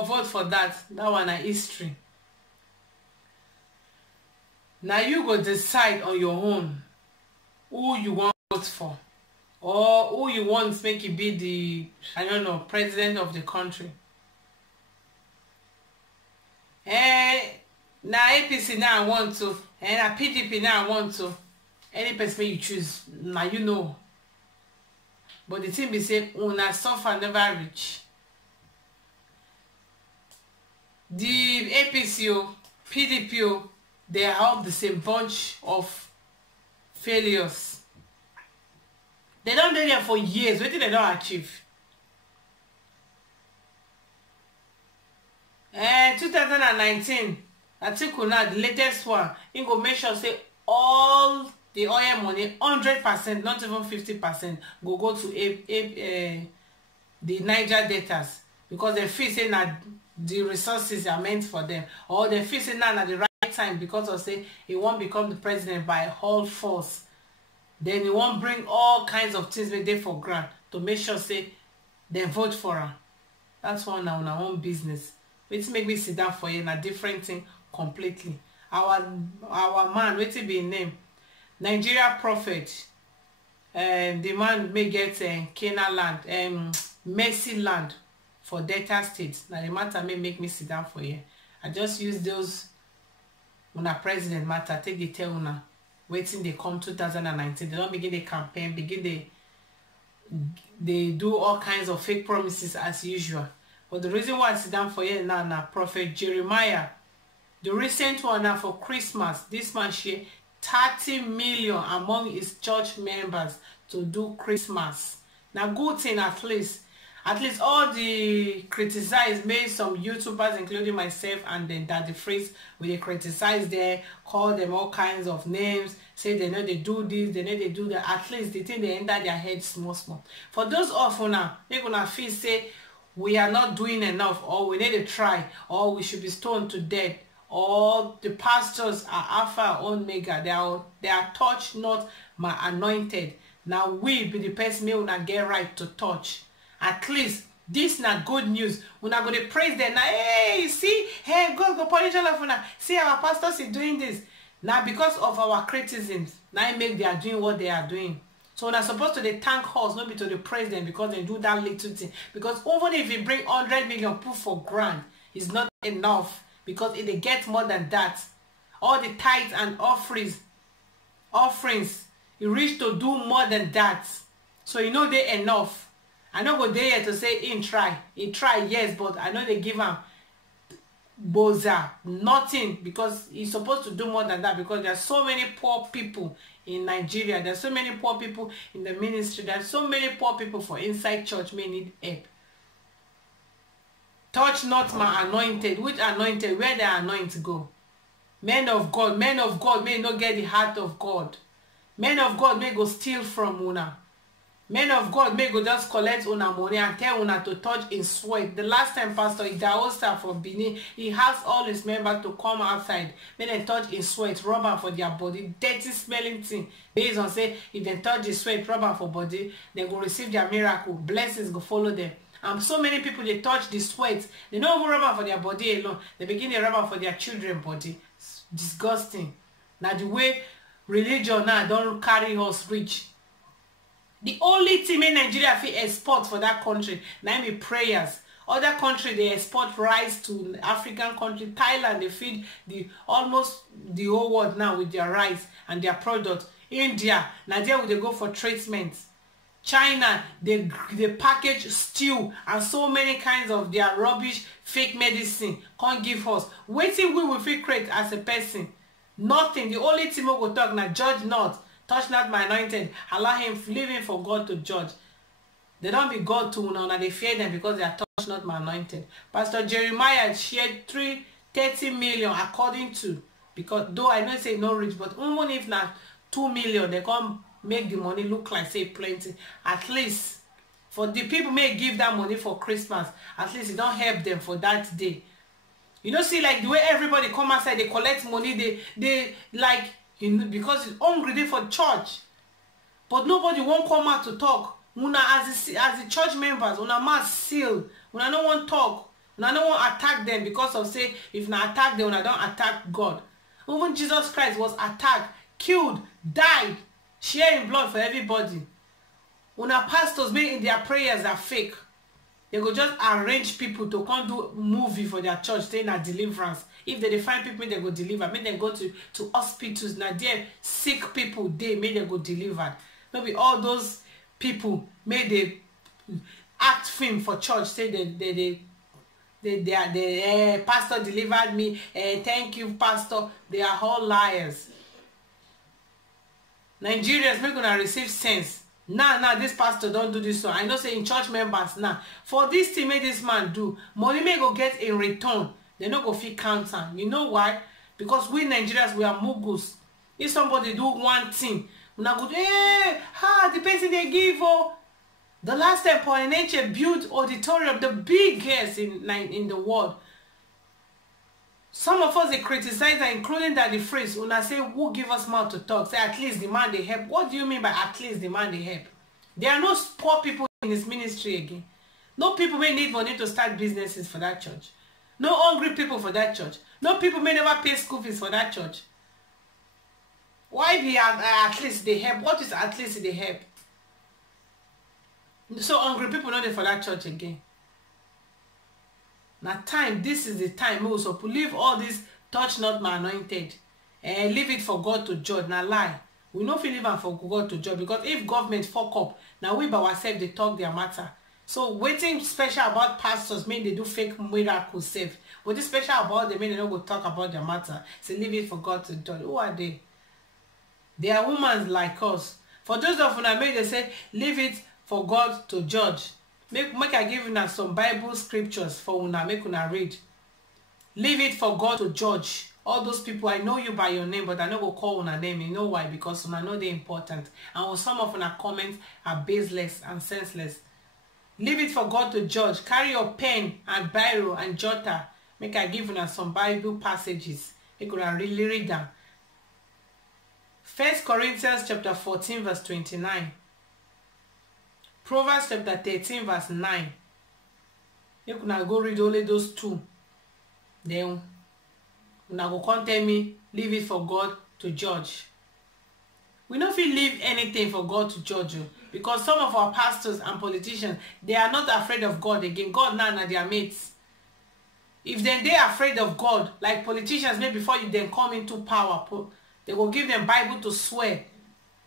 go vote for that one na history. Now you go decide on your own who you want to vote for, or who you want to make it be the, I don't know, president of the country. Now APC now I want to, and now PDP now I want to. Any person you choose, now you know. But the thing be say, una suffer never reach. The APC, PDP, they are all the same bunch of failures. They don't do there for years. What did they don't achieve? 2019, article now, the latest one, it go make sure say all the oil money, 100%, not even 50%, go to the Niger debtors, because they feel say that the resources are meant for them, or they feel say now at the right time, because of say he won't become the president by all force. Then he won't bring all kinds of things they for grant to make sure say they vote for her. That's one now on our own business. Which make me sit down for you in a different thing completely. Our man, what's it be name? Nigeria prophet. The man may get Canaan land, Mercy land for Delta State. Now the matter may make me sit down for you. I just use those una president matter. Take the tell una waiting they come 2019. They don't begin the campaign, they do all kinds of fake promises as usual. But the reason why I sit down for you now, Prophet Jeremiah, the recent one now for Christmas, this man share 30 million among his church members to do Christmas. Now good thing at least all the criticized made some YouTubers, including myself, and then that the phrase where they criticize there, call them all kinds of names, say they know they do this, they know they do that. At least the thing they enter their head small. For those of now, they're gonna feel say we are not doing enough, or we need to try, or we should be stoned to death, or the pastors are Alpha and Omega, they are touch not my anointed. Now we be the person may not get right to touch. At least this not good news. We're not going to praise them now. Hey, see, hey, God go punish all of una. See, our pastors is doing this now because of our criticisms. Now make they are doing what they are doing. So we're not supposed to thank us, not be to the praise them because they do that little thing. Because even if you bring 100 million put for grant, it's not enough, because if they get more than that, all the tithes and offerings, you reach to do more than that. So you know they enough. I know go there to say he try, yes, but I know they give him boza, nothing, because he's supposed to do more than that, because there are so many poor people in Nigeria, there's so many poor people in the ministry, there's so many poor people for inside church may need help. Touch not my anointed. Which anointed? Where the anointed go? Men of God may not get the heart of God. Men of God may go steal from una. Men of God may go just collect una money and tell una to touch in sweat. The last time Pastor Idaosa from Benin, he has all his members to come outside. May they touch in sweat, rubber for their body, dirty smelling thing. Based on say, if they touch the sweat, rubber for body, they go receive their miracle. Blessings go follow them. And so many people, they touch the sweat. They don't even rubber for their body alone. They begin to rubber for their children's body. It's disgusting. Now the way religion now don't carry us reach. The only thing in Nigeria fit export for that country, now be prayers. Other country they export rice to African country. Thailand, they feed almost the whole world now with their rice and their product. India, Nigeria, they go for treatments. China, they package stew and so many kinds of their rubbish fake medicine. Can't give us. Waiting we will feel create as a person. Nothing. The only thing we go talk now, judge not. Touch not my anointed. Allow him, leave him for God to judge. They don't be God to una, they fear them because they are touch not my anointed. Pastor Jeremiah shared 30 million according to, because though I don't say no rich, but even if not 2 million, they can't make the money look like say plenty. At least for the people may give that money for Christmas, at least it don't help them for that day. You know, see like the way everybody come outside, they collect money, they like, you know, because it's hungry day for church, but nobody won't come out to talk. Una as the church members, una must seal. Una no one talk. Una no wan attack them because of say if na attack them, una don attack God. Even Jesus Christ was attacked, killed, died, sharing blood for everybody. Una pastors make in their prayers are fake. They go just arrange people to come do movie for their church saying na deliverance. If they find people, they go deliver. Make them go to hospitals. Now there sick people they make them go delivered. Maybe all those people made they act film for church. Say the pastor delivered me. Thank you, pastor. They are all liars. Nigerians make gonna receive sense. Now this pastor don't do this one. I know say in church members now. For this thing make this man do, money may go get in return. They no go fit count am. You know why? Because we Nigerians, we are mugus. If somebody do one thing, we not go, the person they give. Oh, the last time Paul and built auditorium, the biggest in the world. Some of us they criticize, including that the phrase when I say who give us mouth to talk. Say at least the man they help. What do you mean by at least the man they help? There are no poor people in this ministry again. No people may need money to start businesses for that church. No hungry people for that church. No people may never pay school fees for that church. Why be at least they help? What is at least they help? So hungry people not there for that church again. Now time, this is the time also to leave all this touch not my anointed and leave it for God to judge. Now lie. We no feel even for God to judge because if government fuck up, now we by ourselves they talk their matter. So waiting special about pastors mean they do fake miracles safe. But this special about them mean they don't go talk about their matter. So leave it for God to judge. Who are they? They are women like us. For those of una make they say leave it for God to judge. Make I give una some Bible scriptures for una make una read. Leave it for God to judge. All those people, I know you by your name, but I no go call una name. You know why? Because una know they're important. And some of una comments are baseless and senseless. Leave it for God to judge. Carry your pen and biro and jotter. Make I give una some Bible passages. Make una really read them. 1 Corinthians chapter 14 verse 29. Proverbs chapter 13 verse 9. Make una go read only those two. Then una go come tell me leave it for God to judge. We don't feel leave anything for God to judge you. Because some of our pastors and politicians, they are not afraid of God again. God now are their mates. If then they are afraid of God, like politicians, maybe before you then come into power, they will give them Bible to swear.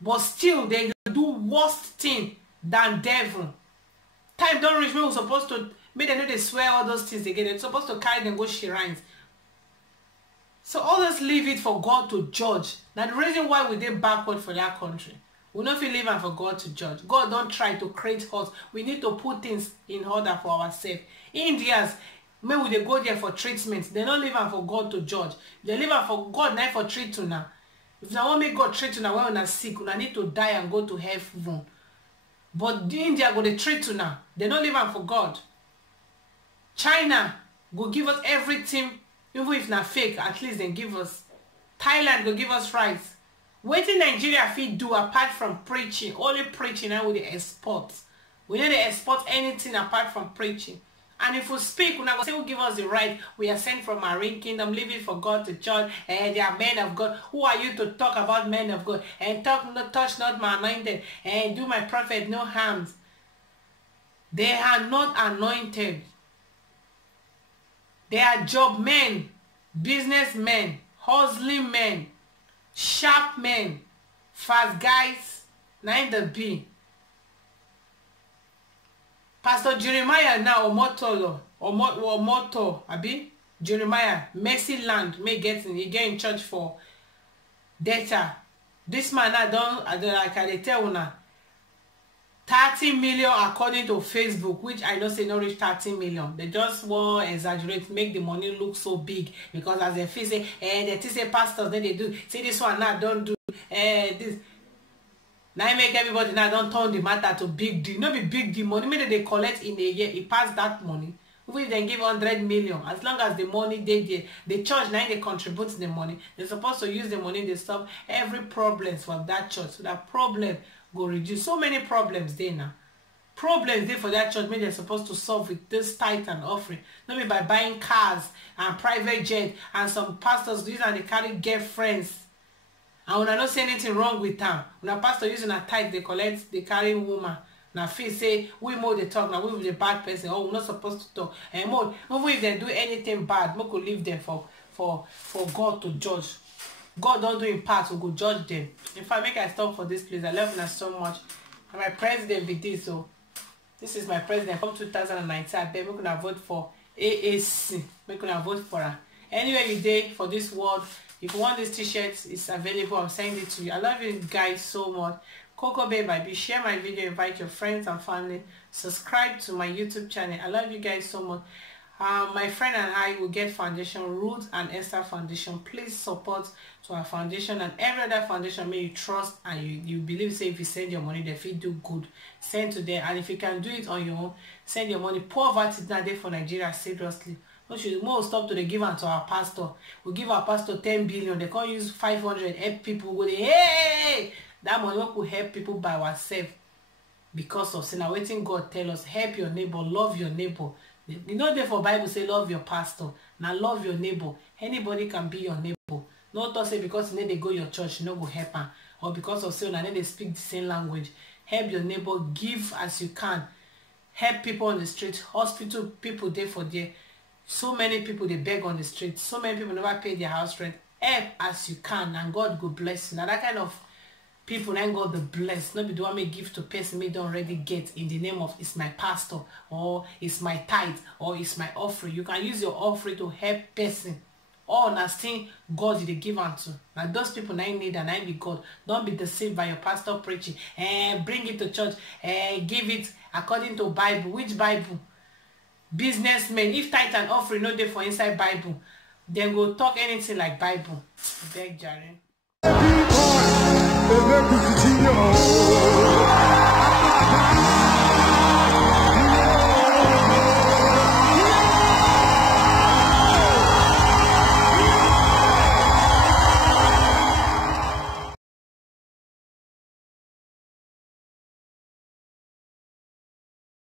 But still, they do worse thing than devil. Time don't reach me we're supposed to make them know they swear all those things again. They're supposed to carry them go shrines. So always leave it for God to judge. Now the reason why we did backward for that country. We don't feel leaving for God to judge. God don't try to create us. We need to put things in order for ourselves. Indians, maybe they go there for treatment. They don't leave for God to judge. They leave for God not for treatment now. If they want make God treat you now when you're sick, you need to die and go to heaven. But the India go to treat you now. They don't live for God. China go give us everything, even if not fake, at least they give us. Thailand go give us rice. What in Nigeria fit do apart from preaching? Only preaching and we export. We don't export anything apart from preaching. And if we speak, we're not going to say who give us the right. We are sent from our kingdom, living for God to judge, and they are men of God. Who are you to talk about men of God? And touch not my anointed, and do my prophet no harms. They are not anointed. They are job men, businessmen, hustling men, sharp men, fast guys, nine the B. Pastor Jeremiah now Omoto, abi Jeremiah, Mercy Land, may get in church for data. This man I don't like I tell una 30 million according to Facebook, which I know say not reach 30 million. They just want exaggerate, make the money look so big because as they feel say, they say pastors then they do see this one now don't do this. Now make everybody now don't turn the matter to big deal. No be big deal. Money maybe they collect in a year, it pass that money. If they give 100 million, as long as the money the church now they contribute the money, they're supposed to use the money, they solve every problems for that church. So that problem go reduce. So many problems there now. problems dey for that church make dem supposed to solve with this tithe and offering, no be by buying cars and private jet. And some pastors use and they carry girlfriends, and una no say anything wrong with am. Una pastor using a tithe dey collect, dey carry woman. Now feel say we more they talk, now we the bad person, or we're not supposed to talk. And more, even if they do anything bad, we could leave them for God to judge. God don't do in part, we go judge them. In fact, make I stop for this place. I love her so much. And my president be this, so this is my president from 2019. I bet we gonna vote for AAC. We gonna vote for her. Anyway, you did for this world. If you want this t-shirt, it's available. I'm sending it to you. I love you guys so much. Coco Baby, share my video, invite your friends and family, subscribe to my YouTube channel. I love you guys so much. My friend and I will get foundation, Ruth and Esther Foundation. Please support to our foundation and every other foundation may you trust and you believe. Say if you send your money, they feel do good. Send to them, and if you can do it on your own, send your money. Poverty is not there for Nigeria seriously. We should more stop to the give to our pastor. We give our pastor 10 billion. They can't use 500 help people. Go there, hey. That money will help people by ourselves because of sin. Now waiting God tell us, help your neighbor, love your neighbor. You know therefore Bible say love your pastor. Now love your neighbor. Anybody can be your neighbor. Not to say because you need to go your church, you know go help her. Or because of sin, and they speak the same language. Help your neighbor, give as you can. Help people on the street, hospital people there for there. So many people they beg on the street. So many people never pay their house rent. Help as you can, and God will bless you. Now that kind of people ain't God the bless. Not be the one may give to person may don't already get in the name of it's my pastor or it's my tithe or it's my offering. You can use your offering to help person. All understand God you they give unto. Now those people I need and I be God. Don't be deceived by your pastor preaching. Bring it to church. Give it according to Bible. Which Bible? Businessmen. If tithe and offering no dey for inside Bible, then go talk anything like Bible. Beg Jaren.